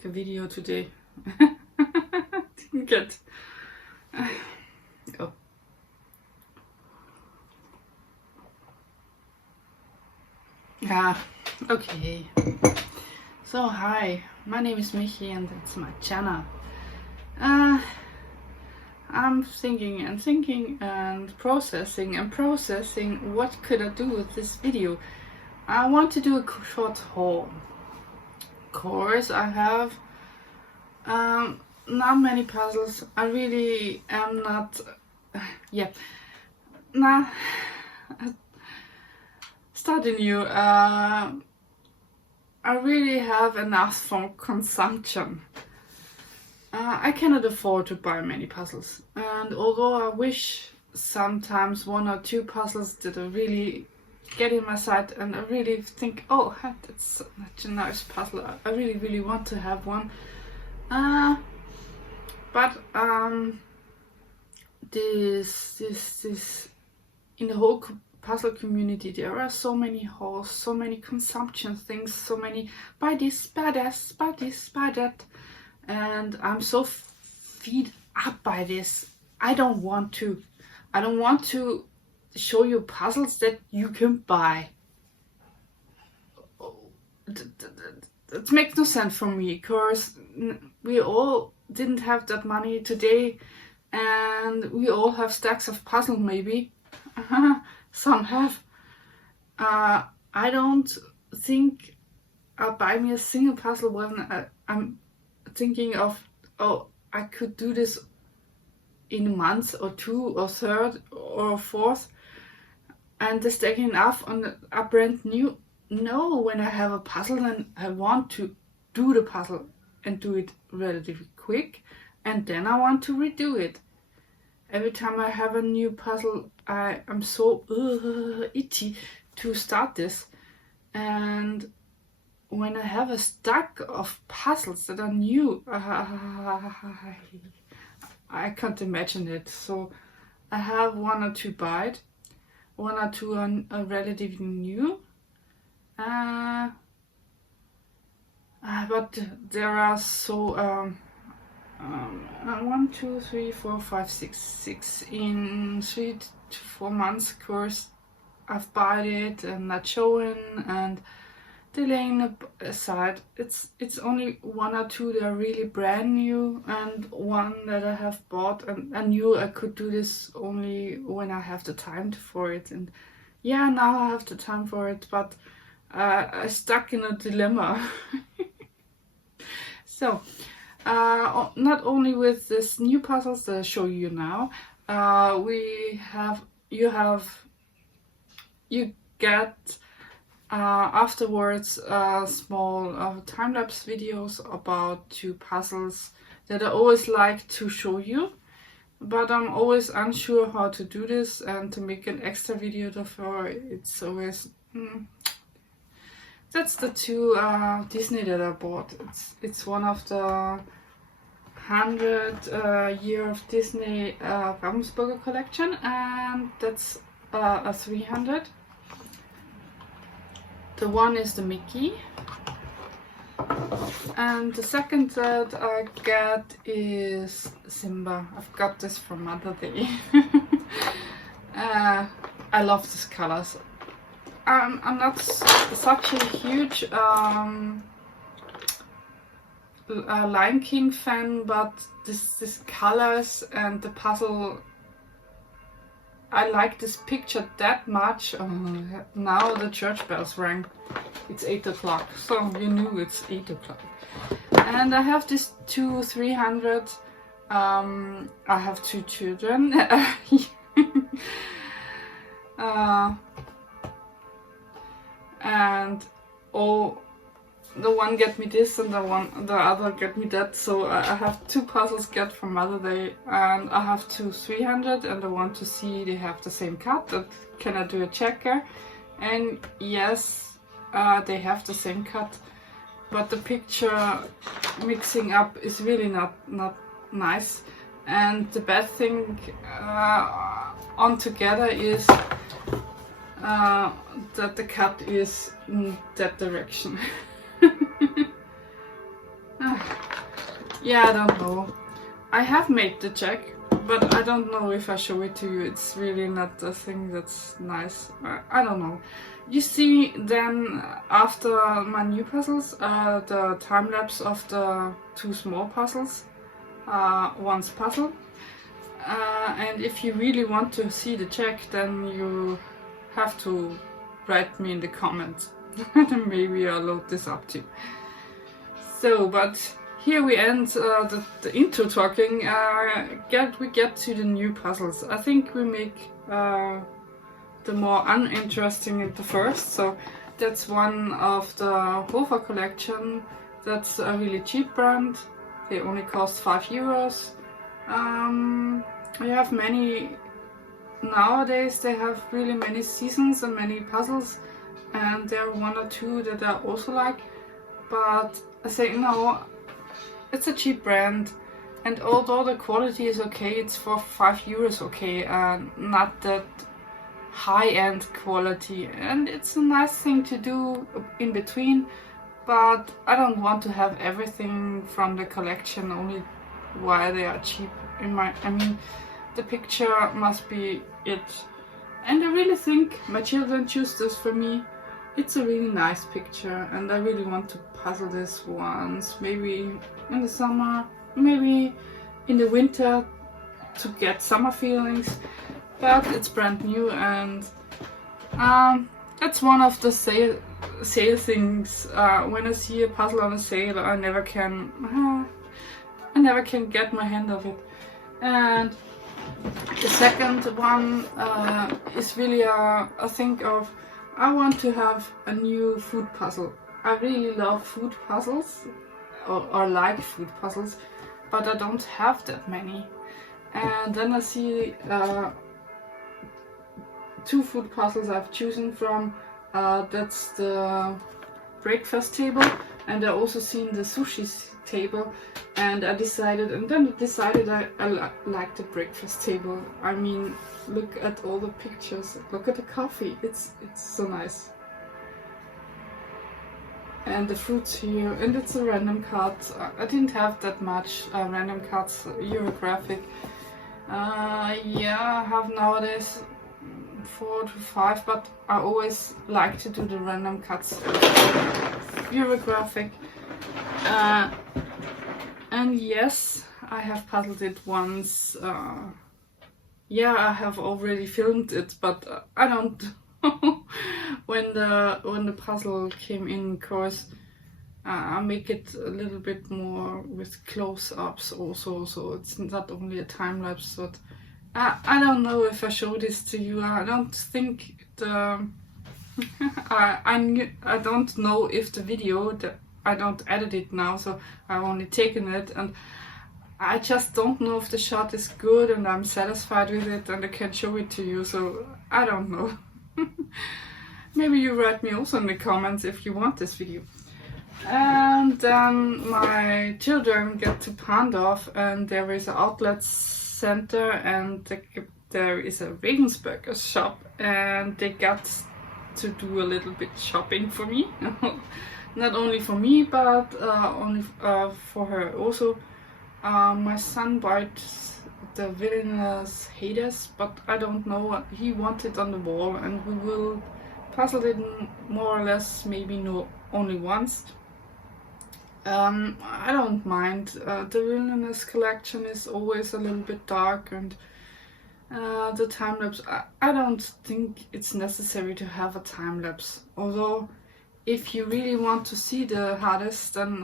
make a video today. Didn't get... oh. Yeah, okay. So hi, my name is Michi and that's my channel. I'm thinking and processing what could I do with this video. I want to do a short haul. Of course, I have not many puzzles. I really am not, starting new. I really have enough for consumption. I cannot afford to buy many puzzles, and although I wish sometimes 1 or 2 puzzles that are really get in my sight and I really think, oh, that's such a nice puzzle, I really want to have one. But this in the whole puzzle community there are so many hauls, so many consumption things, so many buy this, buy this, buy this, buy that, and I'm so fed up by this. I don't want to show you puzzles that you can buy. That makes no sense for me, because we all didn't have that money today, and we all have stacks of puzzle maybe. Some have. I don't think I'll buy me a single puzzle when I'm thinking of, oh, I could do this in a month or 2 or 3rd or 4th, and the stacking up on a brand new. No, when I have a puzzle and I want to do the puzzle and do it relatively quick, and then I want to redo it. Every time I have a new puzzle, I'm so itchy to start this. And when I have a stack of puzzles that are new, I can't imagine it. So I have 1 or 2 buy, 1 or 2 are relatively new. But there are so 1, 2, 3, 4, 5, 6 in 3 to 4 months course. I've bought it and not showing and delaying aside. It's only 1 or 2 that are really brand new, and 1 that I have bought, and I knew I could do this only when I have the time for it. And yeah, now I have the time for it, but I'm stuck in a dilemma. So not only with this new puzzles that I show you now, you get afterwards small time-lapse videos about 2 puzzles that I always like to show you, but I'm always unsure how to do this, and to make an extra video for it's always that's the 2 Disney that I bought. It's one of the 100 year of Disney Ravensburger collection, and that's a 300. The one is the Mickey, and the second that I get is Simba. I've got this from Mother Day. I love these colors. I'm not such a huge Lion King fan, but this colors and the puzzle, I like this picture that much. Now the church bells rang. It's 8 o'clock, so you knew it's 8 o'clock. And I have these 2 300. I have 2 children. And the one get me this and the other get me that. So I have 2 puzzles get from Mother Day, and I have 2 300, and I want to see they have the same cut. That can I do a checker? And yes, they have the same cut, but the picture mixing up is really not nice. And the bad thing on together is that the cut is in that direction. Yeah, I don't know. I have made the check, but I don't know if I show it to you. It's really not a thing that's nice. I don't know. You see then after my new puzzles, the time lapse of the two small puzzles, one's puzzle. And if you really want to see the check, then you have to write me in the comments. Maybe I'll load this up too. So, but here we end the intro talking. We get to the new puzzles. I think we make the more uninteresting in the first. So that's one of the Hofer collection. That's a really cheap brand. They only cost €5. I have many nowadays. They have really many seasons and many puzzles, and there are one or two that I also like. But I say no, it's a cheap brand, and although the quality is okay, it's for €5 okay, not that high-end quality, and it's a nice thing to do in between. But I don't want to have everything from the collection only why they are cheap. I mean, the picture must be it. And I really think my children choose this for me. It's a really nice picture, and I really want to puzzle this once, maybe in the summer, maybe in the winter to get summer feelings. But it's brand new, and that's one of the sale things. When I see a puzzle on a sale, I never can get my hand of it. And the second one is really a thing of I want to have a new food puzzle. I really love food puzzles, or like food puzzles, but I don't have that many. And then I see two food puzzles I've chosen from. That's the breakfast table, and I also seen the sushi table, and I decided I like the breakfast table. I mean, look at all the pictures, look at the coffee, it's so nice. And the fruits here, and it's a random card. I didn't have that much random cards, Eurographic. Yeah, I have nowadays 4 to 5, but I always like to do the random cuts. Eurographic. And yes, I have puzzled it once. Yeah, I have already filmed it, but I don't know when the puzzle came in, course. I make it a little bit more with close-ups also, so it's not only a time lapse. But I don't know if I show this to you. I don't think the I don't know if the video I don't edit it now, so I've only taken it, and I just don't know if the shot is good and I'm satisfied with it and I can show it to you. So I don't know. Maybe you write me also in the comments if you want this video. And then my children get to Pandorf, and there is an outlet center, and there is a Regensburger shop, and they got to do a little bit shopping for me. Not only for me, but only for her also. My son bought the Villainous Hades, but I don't know what he wanted on the wall, and we will puzzle it more or less, maybe no only once. I don't mind. The Villainous collection is always a little bit dark, and the time lapse. I don't think it's necessary to have a time lapse. Although, if you really want to see the hardest, then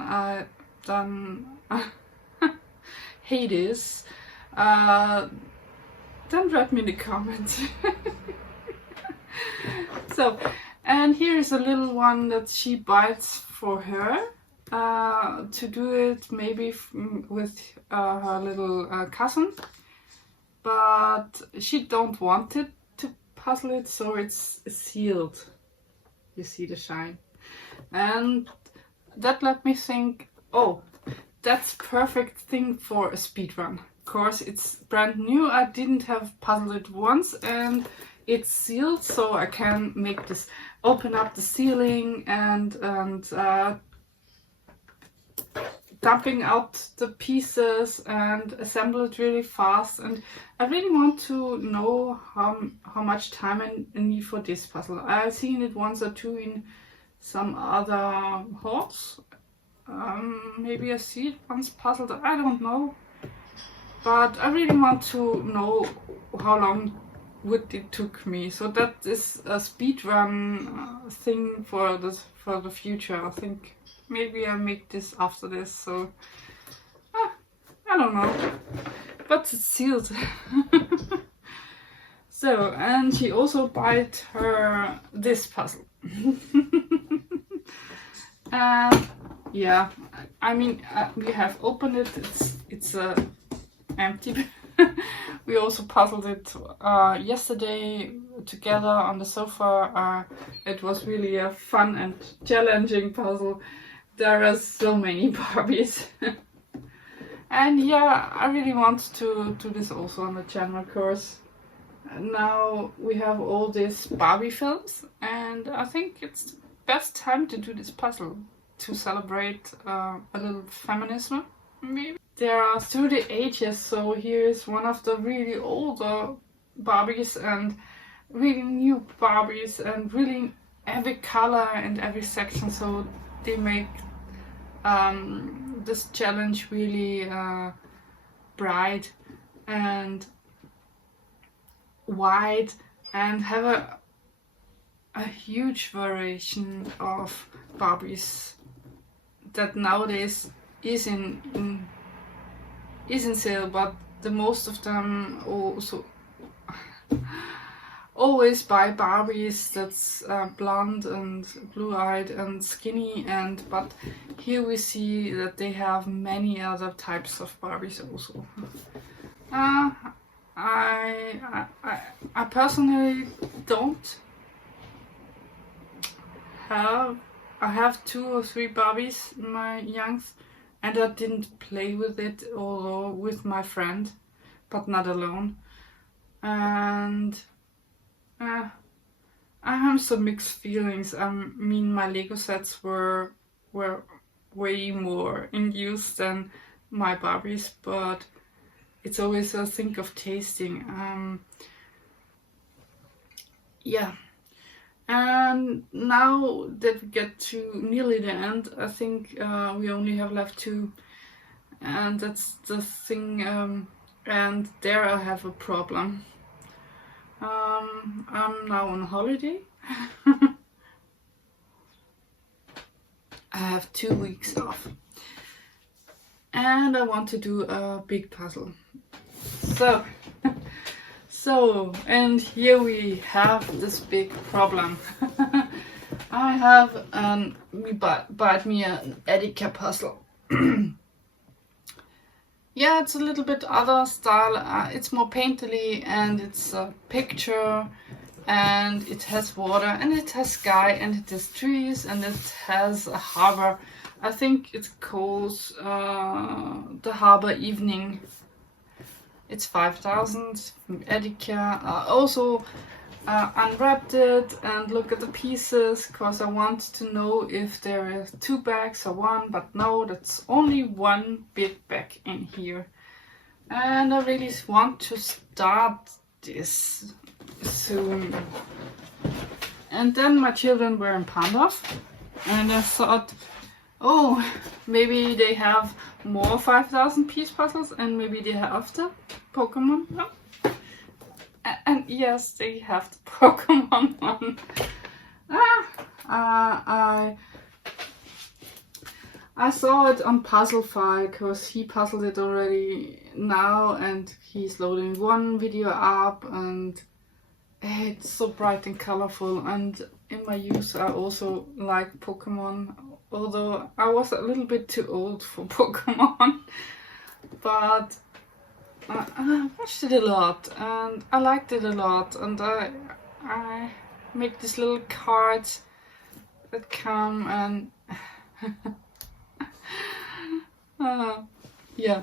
Hades, then write me in the comments. So, and here is a little one that she bites for her. To do it maybe with her little cousin, but she don't want it to puzzle it, so it's sealed. You see the shine, and that let me think, oh, that's perfect thing for a speed run. Of course, it's brand new. I didn't have puzzled it once, and it's sealed, so I can make this, open up the sealing and dumping out the pieces and assemble it really fast, and I really want to know how much time I need for this puzzle. I've seen it once or two in some other hauls. Maybe I see it once puzzled, I don't know. But I really want to know how long would it took me. So that is a speedrun thing for the future. I think maybe I make this after this. So I don't know, but it's sealed. So, and she also bought her this puzzle. And yeah, I mean, we have opened it. It's empty. We also puzzled it yesterday together on the sofa. It was really a fun and challenging puzzle. There are so many Barbies. And yeah, I really want to do this also on the channel course. Now we have all these Barbie films, and I think it's the best time to do this puzzle to celebrate a little feminism, maybe. There are through the ages, so here is one of the really older Barbies and really new Barbies and really every color and every section, so they make this challenge really bright and wide and have a huge variation of Barbies that nowadays is in sale, but the most of them also always buy Barbies that's blonde and blue-eyed and skinny, but here we see that they have many other types of Barbies also. I personally don't have. I have 2 or 3 Barbies in my youngs, and I didn't play with it, although with my friend, but not alone. And I have some mixed feelings. I mean, my Lego sets were way more in use than my Barbies, but it's always a thing of tasting. Yeah. And now that we get to nearly the end, I think we only have left 2, and that's the thing. And there I have a problem. I'm now on holiday. I have 2 weeks off, and I want to do a big puzzle. And here we have this big problem. I have bought me an Edeka puzzle. Yeah, it's a little bit other style. It's more painterly, and it's a picture, and it has water, and it has sky, and it has trees, and it has a harbor. I think it's called the Harbor Evening. It's 5,000 from Edeka. Also unwrapped it and look at the pieces, because I want to know if there are 2 bags or 1, but no, that's only 1 big bag in here. And I really want to start this soon. And then my children were in Pandorf, and I thought, oh, maybe they have more 5,000 piece puzzles, and maybe they have the Pokemon. No. And yes, they have the Pokemon one. I saw it on Puzzlefy, because he puzzled it already now, and he's loading 1 video up, and it's so bright and colorful. And in my youth I also like Pokemon, although I was a little bit too old for Pokemon, but I watched it a lot and I liked it a lot, and I make these little cards that come and yeah.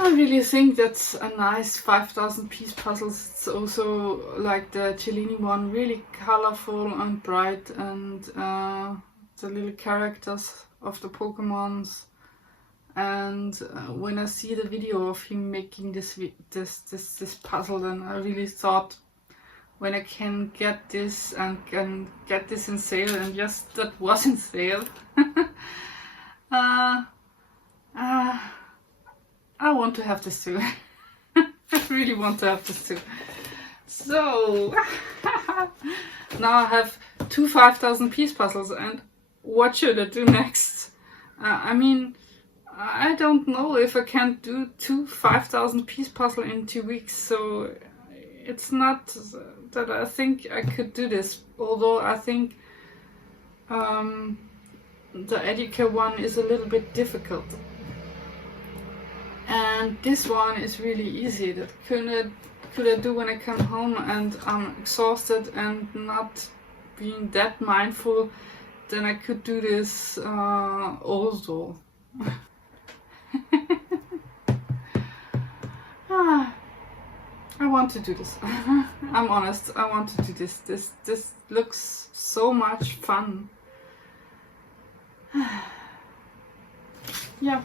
I really think that's a nice 5,000 piece puzzles. It's also like the Cellini one, really colorful and bright, and the little characters of the Pokemons. And when I see the video of him making this puzzle, then I really thought, when I can get this and can get this in sale, and yes, that was in sale. I want to have this too. I really want to have this too. So now I have 2 5,000 piece puzzles, and what should I do next? I mean, I don't know if I can do 2 5,000 piece puzzle in 2 weeks, so it's not that I think I could do this, although I think the Edeka one is a little bit difficult. And this one is really easy. That could I do when I come home and I'm exhausted and not being that mindful, then I could do this also. I want to do this. I'm honest, I want to do this. This looks so much fun. Yeah.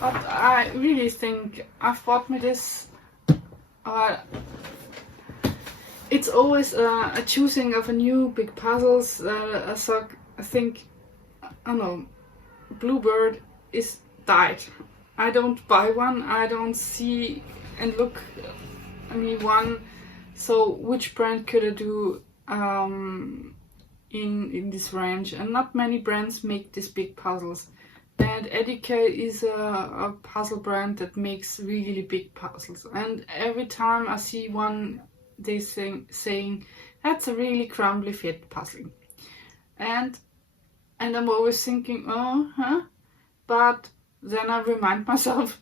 But I really think I've bought me this. It's always a choosing of a new big puzzles. I think, I don't know, Bluebird is died. I don't buy one. I don't see and look one. So which brand could I do in this range? And not many brands make these big puzzles. And Edeka is a puzzle brand that makes really big puzzles. And every time I see one, they saying that's a really crumbly fit puzzle. And I'm always thinking, but then I remind myself,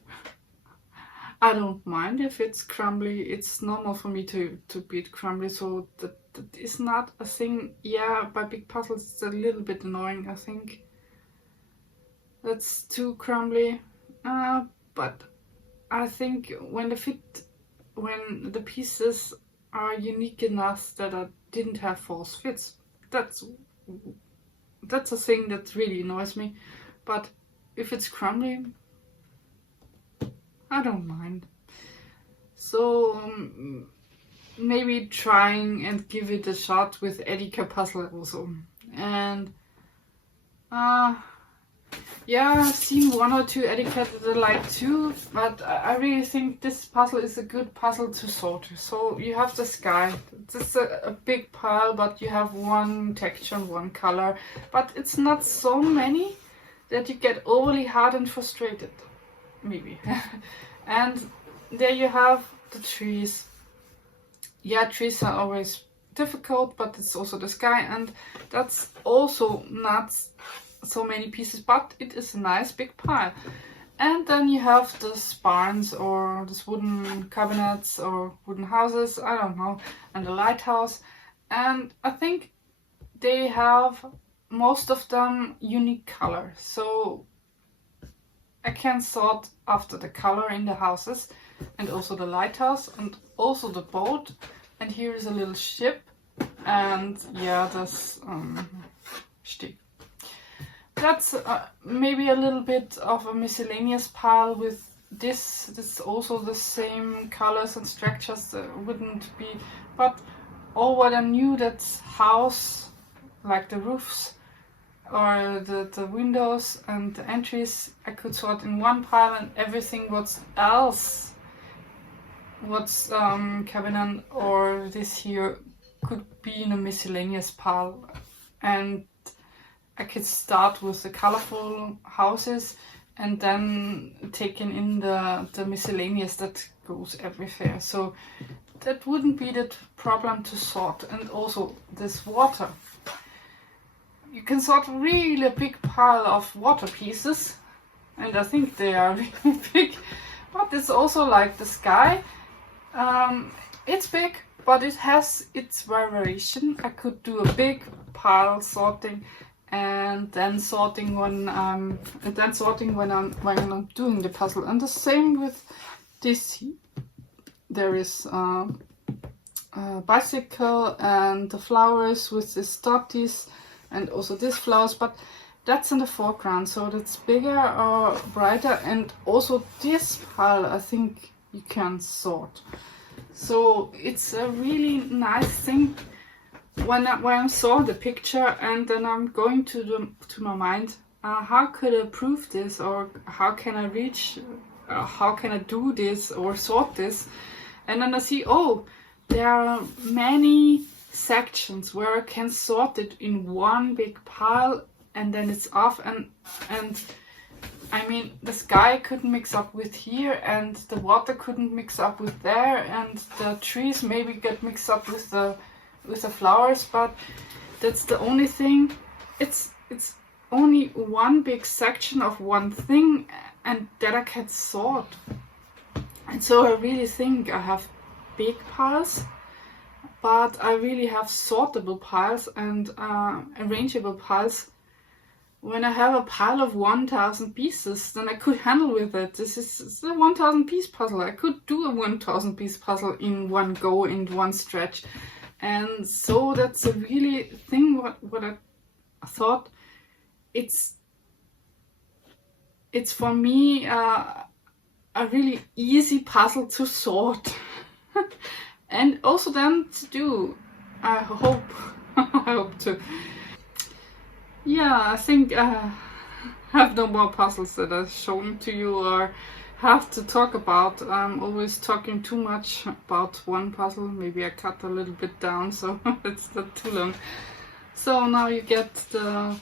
I don't mind if it's crumbly. It's normal for me to be crumbly, so that is not a thing. Yeah, by big puzzles it's a little bit annoying, I think. That's too crumbly. But I think when the pieces are unique enough that I didn't have false fits, that's a thing that really annoys me. But if it's crumbly, I don't mind. So maybe trying and give it a shot with Edeka puzzle also. And yeah, I've seen 1 or 2 Edeka that I like too, but I really think this puzzle is a good puzzle to sort. So you have the sky. It's a big pile, but you have one texture and one color. But it's not so many that you get overly hard and frustrated, maybe. And there you have the trees. Yeah, trees are always difficult, but it's also the sky, and that's also not so many pieces, but it is a nice big pile. And then you have the barns or these wooden cabinets or wooden houses, I don't know, and the lighthouse. And I think they have, most of them, unique color. So I can sort after the color in the houses, and also the lighthouse, and also the boat. And here is a little ship, and yeah, this stick. That's maybe a little bit of a miscellaneous pile with this also the same colors and structures, wouldn't be, but all what I knew, that's house, like the roofs or the windows and the entries, I could sort in one pile, and everything what's cabinet or this here could be in a miscellaneous pile. And I could start with the colorful houses and then taking in the miscellaneous that goes everywhere. So that wouldn't be the problem to sort. And also this water. You can sort really a big pile of water pieces, and I think they are really big. But it's also like the sky. It's big, but it has its variation. I could do a big pile sorting, and then sorting when I'm doing the puzzle. And the same with this. There is bicycle and the flowers with the stotties and also these flowers, but that's in the foreground, so that's bigger or brighter. And also this pile I think you can sort. So it's a really nice thing when I saw the picture, and then I'm going to my mind, how could I prove this, or how can I reach, how can I do this or sort this? And then I see, oh, there are many sections where I can sort it in one big pile, and then it's off. And I mean, the sky couldn't mix up with here, and the water couldn't mix up with there, and the trees maybe get mixed up with the flowers, but that's the only thing. It's only one big section of one thing, and that I can sort. And so I really think I have big piles, but I really have sortable piles and arrangeable piles. When I have a pile of 1,000 pieces, then I could handle with it. This is a 1,000 piece puzzle. I could do a 1,000 piece puzzle in one go, in one stretch. And so that's a really thing what I thought. It's for me a really easy puzzle to sort. And also then to do. I hope I hope to. Yeah, I think I have no more puzzles that I've shown to you or have to talk about. I'm always talking too much about one puzzle. Maybe I cut a little bit down so it's not too long. So now you get the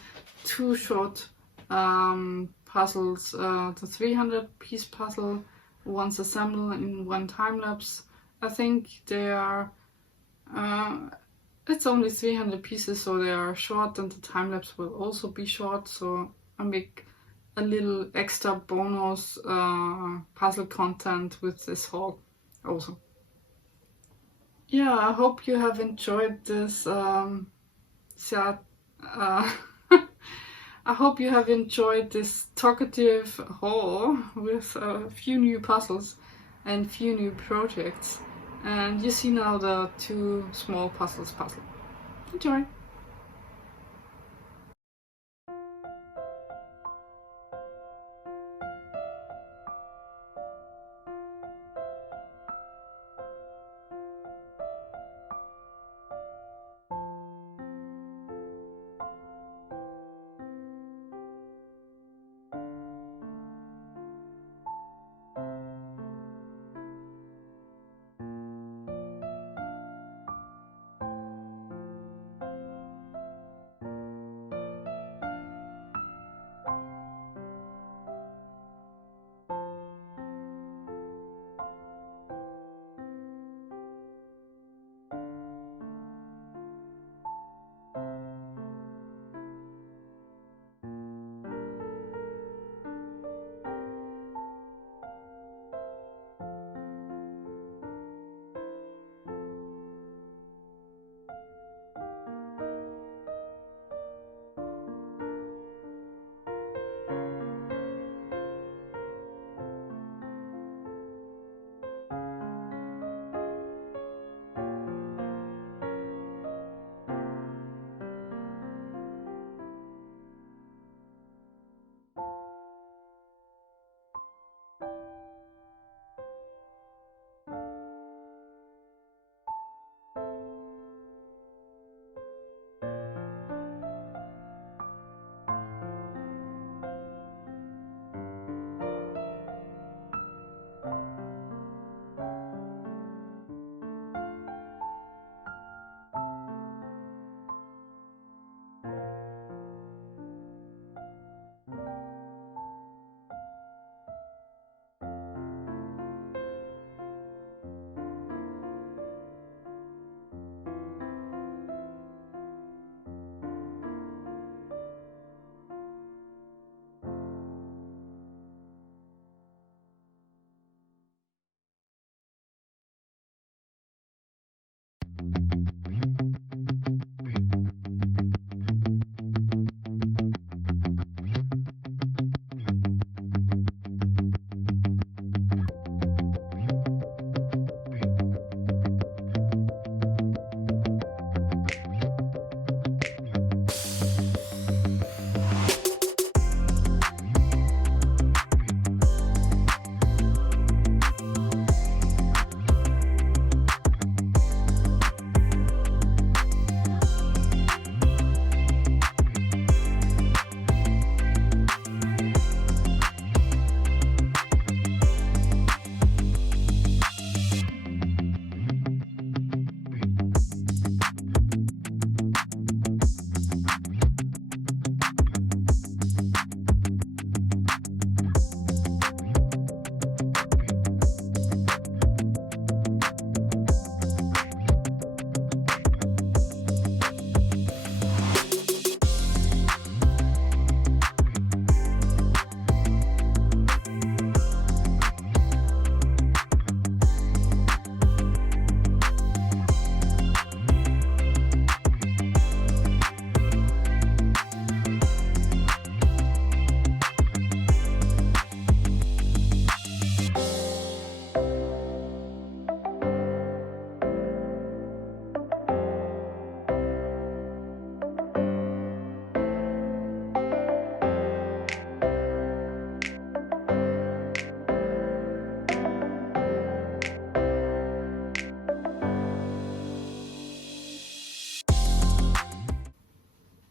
two short puzzles, the 300 piece puzzle, once assembled in one time lapse. I think they are, it's only 300 pieces, so they are short, and the time lapse will also be short. So I make a little extra bonus puzzle content with this haul also. Yeah, I hope you have enjoyed this. I hope you have enjoyed this talkative haul with a few new puzzles and few new projects. And you see now the two small puzzles puzzle. Enjoy!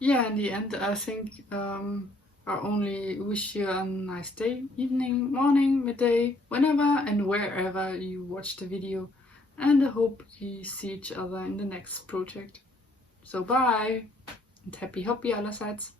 yeah, in the end, I think I only wish you a nice day, evening, morning, midday, whenever and wherever you watch the video. And I hope we see each other in the next project. So bye, and happy hobby allerseits.